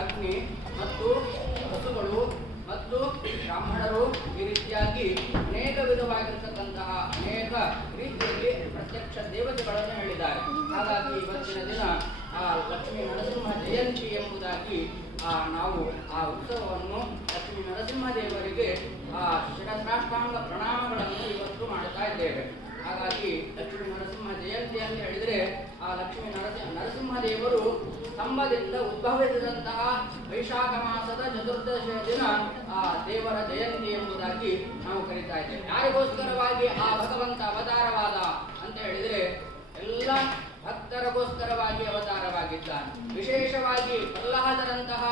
ಅಗ್ನಿ ಮತ್ತು ಹಸುಗಳು ಮತ್ತು ಬ್ರಾಹ್ಮಣರು ಈ ರೀತಿಯಾಗಿ ಅನೇಕ ವಿಧವಾಗಿರತಕ್ಕಂತಹ ಅನೇಕ ರೀತಿಯಲ್ಲಿ ಪ್ರತ್ಯಕ್ಷ ದೇವತೆಗಳನ್ನು ಹೇಳಿದ್ದಾರೆ. ಹಾಗಾಗಿ ಇವತ್ತಿನ ದಿನ ಲಕ್ಷ್ಮೀ ನರಸಿಂಹ ಜಯಂತಿ ಎಂಬುದಾಗಿ ನಾವು ಆ ಉತ್ಸವವನ್ನು ಲಕ್ಷ್ಮೀ ನರಸಿಂಹ ದೇವರಿಗೆ ಶಿರಸಾಷ್ಟಾಂಗ ಪ್ರಣಾಮಗಳನ್ನು ಇವತ್ತು ಮಾಡ್ತಾ ಇದ್ದೇವೆ. ಹಾಗಾಗಿ ಲಕ್ಷ್ಮೀ ನರಸಿಂಹ ಜಯಂತಿ ಅಂತ ಹೇಳಿದರೆ ಆ ಲಕ್ಷ್ಮೀ ನರಸಿಂಹದೇವರು ಸ್ತಂಭದಿಂದ ಉದ್ಭವಿಸಿದಂತಹ ವೈಶಾಖ ಮಾಸದ ಚತುರ್ದಶಿಯ ದಿನ ಆ ದೇವರ ಜಯಂತಿ ಎಂಬುದಾಗಿ ನಾವು ಕರೀತಾ ಇದ್ದೇವೆ. ಯಾರಿಗೋಸ್ಕರವಾಗಿ ಆ ಭಗವಂತ ಅವತಾರವಾದ ಅಂತ ಹೇಳಿದರೆ ಎಲ್ಲ ಭಕ್ತರಿಗೋಸ್ಕರವಾಗಿ ಅವತಾರವಾಗಿದ್ದಾನೆ. ವಿಶೇಷವಾಗಿ ಪ್ರಹ್ಲಾದರಂತಹ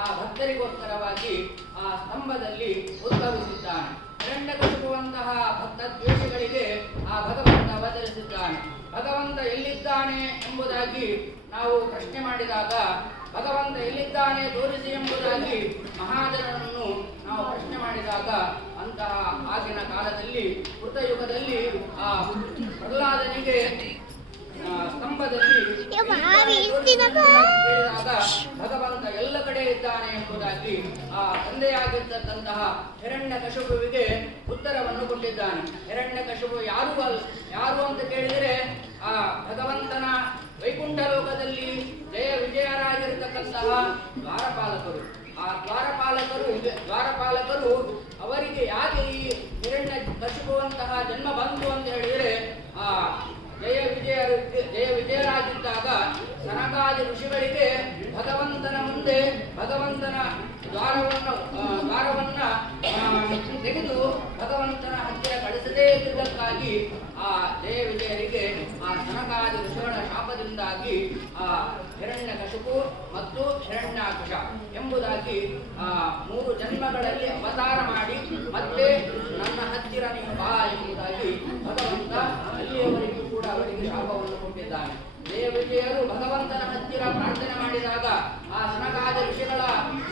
ಆ ಭಕ್ತರಿಗೋಸ್ಕರವಾಗಿ ಆ ಸ್ತಂಭದಲ್ಲಿ ಉದ್ಭವಿಸಿದ್ದಾನೆ. ಹಿರಣ್ಯಕಶಿಪುವಂತಹ ಭಕ್ತ ದ್ವೇಷಗಳಿಗೆ ಆ ಭಗವಂತ ಅವತರಿಸಿದ್ದಾನೆ. ಭಗವಂತ ಎಲ್ಲಿದ್ದಾನೆ ಎಂಬುದಾಗಿ ನಾವು ಪ್ರಶ್ನೆ ಮಾಡಿದಾಗ ಭಗವಂತ ಎಲ್ಲಿದ್ದಾನೆ ತೋರಿಸಿ ಎಂಬುದಾಗಿ ಮಹಾಜನರನ್ನು ನಾವು ಪ್ರಶ್ನೆ ಮಾಡಿದಾಗ ಅಂತಹ ಆಗಿನ ಕಾಲದಲ್ಲಿ ಕೃತಯುಗದಲ್ಲಿ ಆ ಪ್ರಹ್ಲಾದನಿಗೆ ಸ್ತಂಭದಲ್ಲಿ ಹೇಳಿದಾಗ ಭಗವಂತ ಎಲ್ಲ ಕಡೆ ಇದ್ದಾನೆ ಎಂಬುದಾಗಿ ಆ ತಂದೆಯಾಗಿರ್ತಕ್ಕಂತಹ ಹಿರಣ್ಯಕಶಿಪುವಿಗೆ ಉತ್ತರವನ್ನು ಕೊಟ್ಟಿದ್ದಾನೆ. ಹಿರಣ್ಯಕಶಿಪು ಯಾರು ಅಂತ ಕೇಳಿದರೆ ಆ ಭಗವಂತನ ವೈಕುಂಠ ಲೋಕದಲ್ಲಿ ಜಯ ವಿಜಯರಾಗಿರ್ತಕ್ಕಂತಹ ದ್ವಾರಪಾಲಕರು. ಆ ದ್ವಾರಪಾಲಕರು ಅವರಿಗೆ ಯಾಕೆ ಈ ಹಿರಣ್ಯಕಶಿಪುವಂತಹ ಜನ್ಮ ಬಂತು ಅಂತ ಹೇಳಿದರೆ ಆ ಜಯ ವಿಜಯರಾಗಿದ್ದಾಗ ಸನಕಾದಿ ಋಷಿಗಳಿಗೆ ಭಗವಂತನ ಮುಂದೆ ಭಗವಂತನ ದ್ವಾರವನ್ನ ತೆಗೆದು ಭಗವಂತನ ಹತ್ತಿರ ಕಳಿಸದೇ ಇದ್ದಕ್ಕಾಗಿ ಆ ಜಯ ವಿಜಯರಿಗೆ ಆ ಸನಕಾದಿ ಋಷಿಗಳ ಶಾಪದಿಂದಾಗಿ ಆ ಹಿರಣ್ಯಕಶಿಪು ಮತ್ತು ಹಿರಣ್ಯಾಕ್ಷ ಎಂಬುದಾಗಿ ಆ 3 ಜನ್ಮಗಳಲ್ಲಿ ಅವತಾರ ಮಾಡಿ ಮತ್ತೆ ನನ್ನ ಹತ್ತಿರ ನೀವು ಬಾ ಎಂಬುದಾಗಿ ಭಗವಂತ ಅಲ್ಲಿಯವರೆಗೂ ಕೂಡ ಅವರಿಗೆ ಶಾಪವನ್ನು ಕೊಟ್ಟಿದ್ದಾನೆ. ಜಯ ವಿಜಯರು ಭಗವಂತನ ಹತ್ತಿರ ಪ್ರಾರ್ಥನೆ ಮಾಡಿದಾಗ ಆ ಸನಕಾದಿ ಋಷಿಗಳ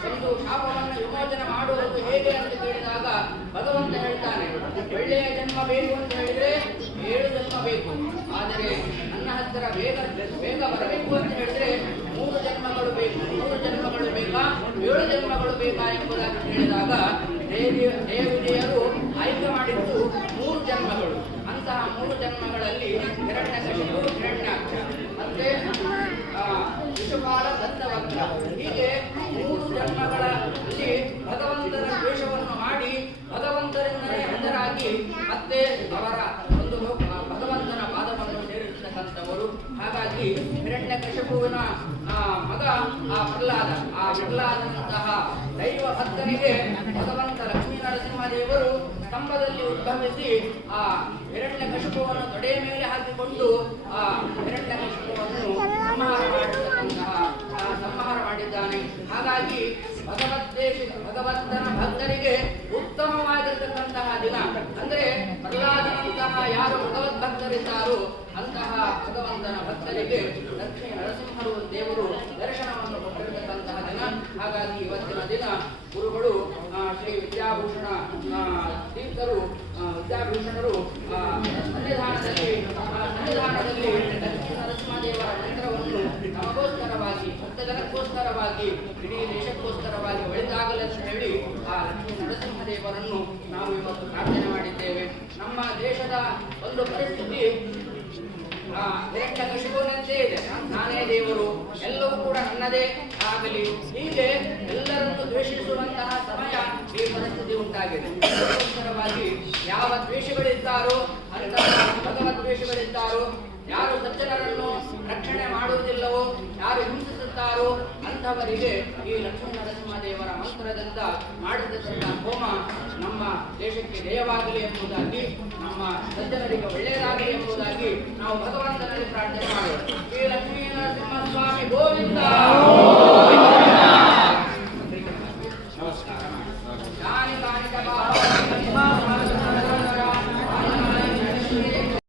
ಒಂದು ಶಾಪವನ್ನು ವಿಮೋಚನೆ ಮಾಡುವುದು ಹೇಗೆ ಅಂತ ಕೇಳಿದಾಗ ಭಗವಂತ ಹೇಳ್ತಾನೆ, ಒಳ್ಳೆಯ ಜನ್ಮ ಬೇಕು ಅಂತ ಹೇಳಿದ್ರೆ 7 ಜನ್ಮ ಬೇಕು, ಆದರೆ ನನ್ನ ಹತ್ತಿರ ಬೇಗ ಬರಬೇಕು ಅಂತ ಹೇಳಿದ್ರೆ 3 ಜನ್ಮಗಳು ಬೇಕು. 3 ಜನ್ಮಗಳು ಬೇಕಾ 7 ಜನ್ಮಗಳು ಬೇಕಾ ಎಂಬುದಾಗಿ ಹೇಳಿದಾಗ ಜಯ ವಿಜಯರು ಆಯ್ಕೆ ಮಾಡಿದ್ದು 3 ಜನ್ಮಗಳು. ಅಂತಹ 3 ಜನ್ಮಗಳಲ್ಲಿ ಹಿರಣ್ಯಕಶಿಪು, ಹಿರಣ್ಯಾಕ್ಷ ಮತ್ತೆ ಶಿಶುಪಾಲ, ದತ್ತವಕ್ರ ಹೀಗೆ 3 ಜನ್ಮಗಳಲ್ಲಿ ಭಗವಂತನ ದ್ವೇಷವನ್ನು ಮಾಡಿ ಭಗವಂತರಿಂದಲೇ ಹತರಾಗಿ ಮತ್ತೆ ಅವರ ಒಂದು ಭಗವಂತನ ಪಾದ ಭಗವಂತನಿಗೆ ಭಗವಂತ ಲಕ್ಷ್ಮೀ ನರಸಿಂಹದೇವರು ಸ್ತಂಭದಲ್ಲಿ ಉದ್ಭವಿಸಿ ಆ ಹಿರಣ್ಯಕಶಿಪುವನ್ನು ತೊಡೆಯ ಮೇಲೆ ಹಾಕಿಕೊಂಡು ಆ ಹಿರಣ್ಯಕಶಿಪುವನ್ನು ಸಂಹಾರ ಮಾಡಿದ್ದಾನೆ. ಹಾಗಾಗಿ ಭಗವಂತನ ಭಕ್ತರಿಗೆ ಉತ್ತಮವಾಗಿರತಕ್ಕಂತಹ ದಿನ ಅಂದ್ರೆ ಪ್ರಹ್ಲಾದನಂತಹ ಯಾರು ಭಗವದ್ ಭಕ್ತರಿದ್ದಾರೋ ಅಂತಹ ಭಗವಂತನ ಭಕ್ತರಿಗೆ ಲಕ್ಷ್ಮೀ ನರಸಿಂಹರು ದೇವರು ದರ್ಶನವನ್ನು ಕೊಟ್ಟಿರತಕ್ಕಂತಹ ದಿನ. ಹಾಗಾಗಿ ಇವತ್ತಿನ ದಿನ ಗುರುಗಳು ಶ್ರೀ ವಿದ್ಯಾಭೂಷಣ ತೀರ್ಥರು ವಿದ್ಯಾಭೂಷಣರು ಸನ್ನಿಧಾನದಲ್ಲಿ ಲಕ್ಷ್ಮೀ ನರಸಿಂಹದೇವರ ಮಂತ್ರವನ್ನು ನಮಗೋಸ್ಕರವಾಗಿ ಭಕ್ತಜನಕ್ಕೋಸ್ಕರವಾಗಿ ಇಡೀ ದೇಶಕ್ಕೋಸ್ಕರವಾಗಿ ಒಳಿತಾಗಲೆಂದು ಹೇಳಿ ಆ ಲಕ್ಷ್ಮೀ ನರಸಿಂಹದೇವರನ್ನು ನಾವು ಇವತ್ತು ಪ್ರಾರ್ಥನೆ ಮಾಡಿದ್ದೇವೆ. ನಮ್ಮ ದೇಶದ ಒಂದು ಪರಿಸ್ಥಿತಿ ಹಿರಣ್ಯಕಶಿಪುವಿನಂತೆ ಇದೆ. ನಾನೇ ದೇವರು, ಎಲ್ಲವೂ ಕೂಡ ನನ್ನದೇ ಆಗಲಿ, ಹೀಗೆ ಎಲ್ಲರನ್ನು ದ್ವೇಷಿಸುವಂತಹ ಸಮಯ ಈ ಪರಿಸ್ಥಿತಿ ಉಂಟಾಗಿದೆ. ಅದಕ್ಕೋಸ್ಕರವಾಗಿ ಯಾವ ದ್ವೇಷಗಳಿದ್ದಾರೋ ಅಂತಹ ಭಗವದ್ ದ್ವೇಷಗಳಿದ್ದಾರೋ, ಯಾರು ಸಜ್ಜನರನ್ನು ರಕ್ಷಣೆ ಮಾಡುವುದಿಲ್ಲವೋ, ಯಾರು ಹಿಂಸಿಸುತ್ತಾರೋ ಅಂಥವರಿಗೆ ಈ ಲಕ್ಷ್ಮೀ ನರಸಿಂಹದೇವರ ಮಂತ್ರದಿಂದ ಮಾಡಿದಂತಹ ಹೋಮ ನಮ್ಮ ದೇಶಕ್ಕೆ ಜಯವಾಗಲಿ ಎಂಬುದಾಗಿ, ನಮ್ಮ ಸಜ್ಜನರಿಗೆ ಒಳ್ಳೆಯದಾಗಲಿ ಎಂಬುದಾಗಿ ನಾವು ಭಗವಂತನಲ್ಲಿ ಪ್ರಾರ್ಥನೆ ಮಾಡೋಣ.